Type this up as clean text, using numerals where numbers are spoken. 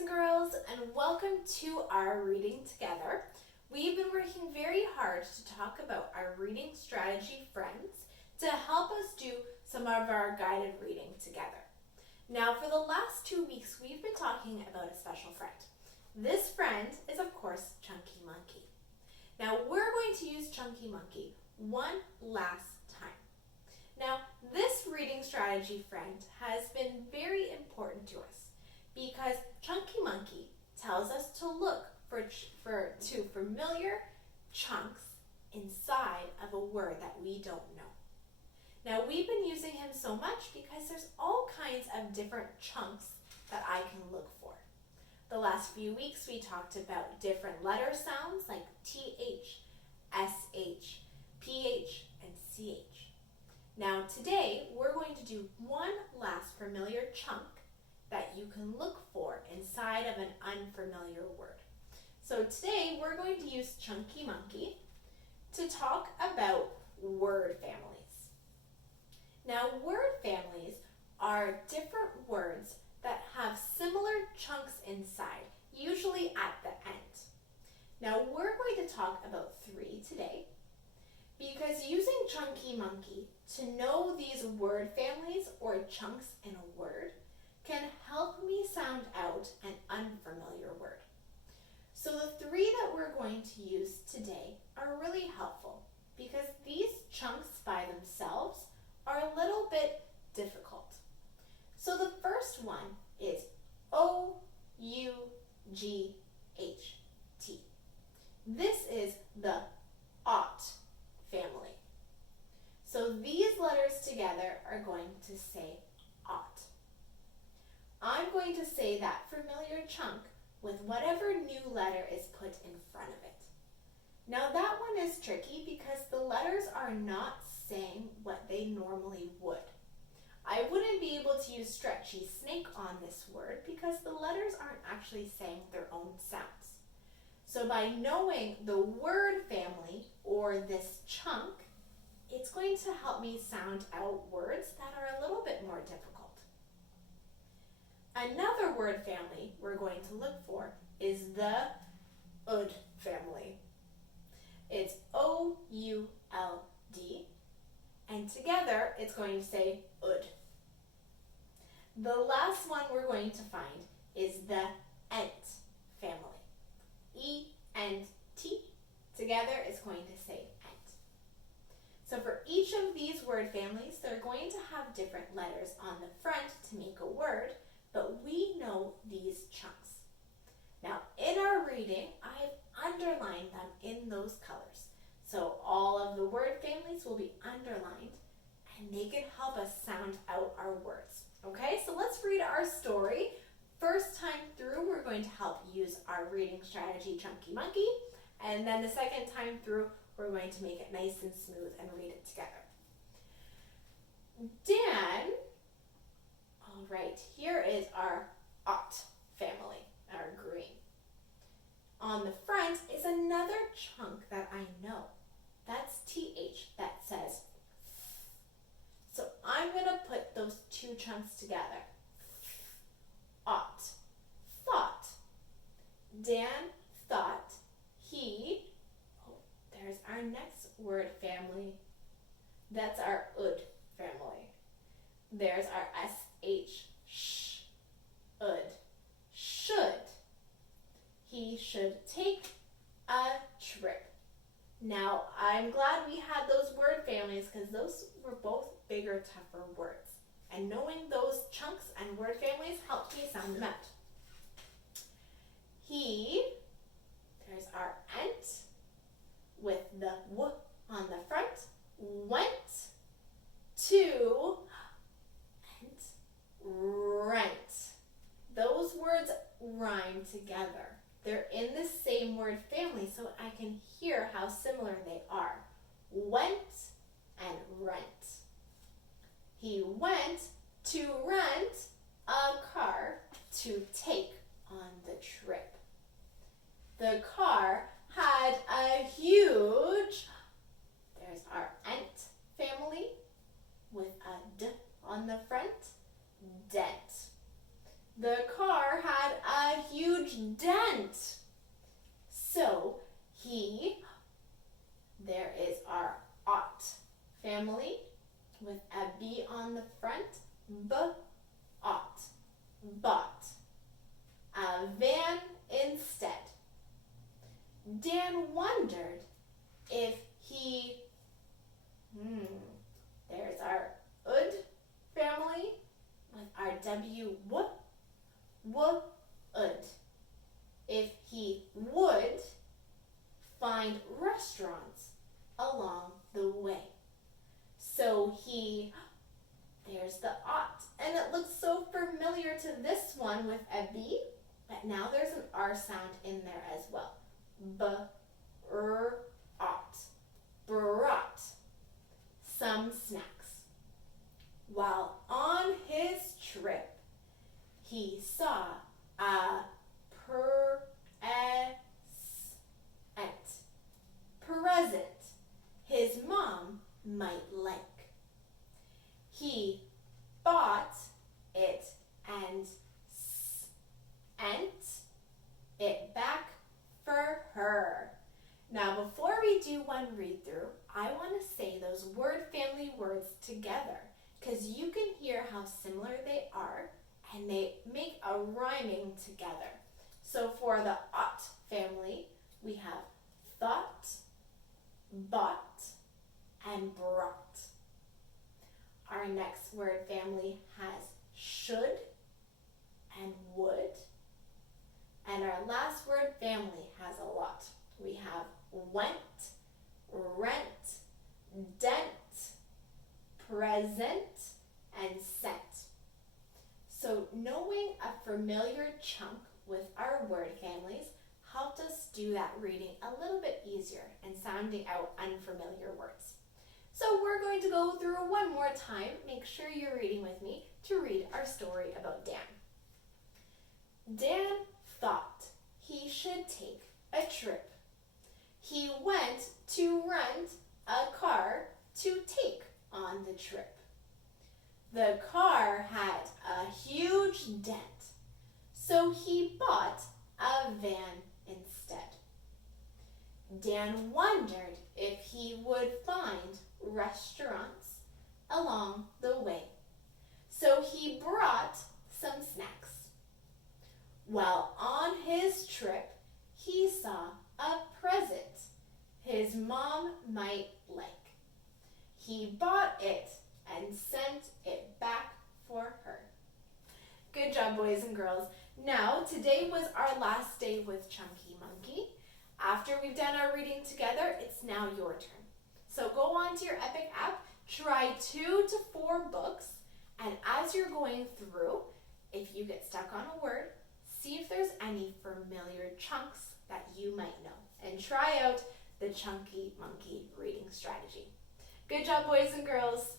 and girls, and welcome to our reading together. We've been working very hard to talk about our reading strategy friends to help us do some of our guided reading together. Now, for the last 2 weeks, we've been talking about a special friend. This friend is, of course, Chunky Monkey. Now, we're going to use Chunky Monkey one last time. Now, this reading strategy friend has been very important to us because Chunky Monkey tells us to look for familiar chunks inside of a word that we don't know. Now, we've been using him so much because there's all kinds of different chunks that I can look for. The last few weeks, we talked about different letter sounds like TH, SH, PH, and CH. Now, today, we're going to do one last familiar chunk that you can look for inside of an unfamiliar word. So today, we're going to use Chunky Monkey to talk about word families. Now, word families are different words that have similar chunks inside, usually at the end. Now, we're going to talk about 3 today because using Chunky Monkey to know these word families or chunks in a word can help me sound out an unfamiliar word. So the 3 that we're going to use today are really helpful because these chunks by themselves are a little bit difficult. So the first one is OUGHT. This is the ought family. So these letters together are going to say ought. I'm going to say that familiar chunk with whatever new letter is put in front of it. Now that one is tricky because the letters are not saying what they normally would. I wouldn't be able to use stretchy snake on this word because the letters aren't actually saying their own sounds. So by knowing the word family or this chunk, it's going to help me sound out words that are a little bit more difficult. Another word family we're going to look for is the ould family. It's OULD, and together it's going to say oud. The last one we're going to find is the ent family. E-N-T, together it's going to say ent. So for each of these word families, they're going to have different letters on the front to make a word, but we know these chunks. Now, in our reading, I've underlined them in those colors. So all of the word families will be underlined, and they can help us sound out our words. Okay, so let's read our story. First time through, we're going to help use our reading strategy, Chunky Monkey, and then the second time through, we're going to make it nice and smooth and read it together. Dan, all right, here is our ought family, our green. On the front is another chunk that I know. That's TH that says. So I'm going to put those 2 chunks together. Ought, thought. Dan thought he, there's our next word family. That's our oud family. There's our SH, sh, oud, should. He should take a trip. Now, I'm glad we had those word families because those were both bigger, tougher words. And knowing those chunks and word families helped me sound them out. He, there's our ent with the w on the front, went to ent, rent. Those words rhyme together. They're in the same word family, so I can hear how similar they are. Went and rent. He went to rent a car to take on the trip. The car had a huge, there's our ent family with a d on the front, dent. The car had a huge huge dent. So there is our ought family with a B on the front. B-ought, bought. A van instead. Dan wondered if there's our ood family with our W, would. If he would find restaurants along the way. So there's the ought, and it looks so familiar to this one with a B, but now there's an R sound in there as well. B-r-ought, brought some snacks. While on his trip, he saw a present his mom might like. He bought it and sent it back for her. Now, before we do one read through, I want to say those word family words together because you can hear how similar they are and they make a rhyming together. So for the ought family, we have thought, bought, and brought. Our next word family has should and would. And our last word family has a lot. We have went, rent, dent, present, and sent. So knowing a familiar chunk with our word families helped us do that reading a little bit easier and sounding out unfamiliar words. So we're going to go through one more time. Make sure you're reading with me to read our story about Dan. Dan thought he should take a trip. He went to rent a car to take on the trip. The car had a huge dent, so he bought a van instead. Dan wondered if he would find restaurants along the way, so he brought some snacks. While on his trip, he saw a present his mom might like. He bought it and sent it back for her. Good job, boys and girls. Now, today was our last day with Chunky Monkey. After we've done our reading together, it's now your turn. So go on to your Epic app, try 2 to 4 books, and as you're going through, if you get stuck on a word, see if there's any familiar chunks that you might know, and try out the Chunky Monkey reading strategy. Good job, boys and girls.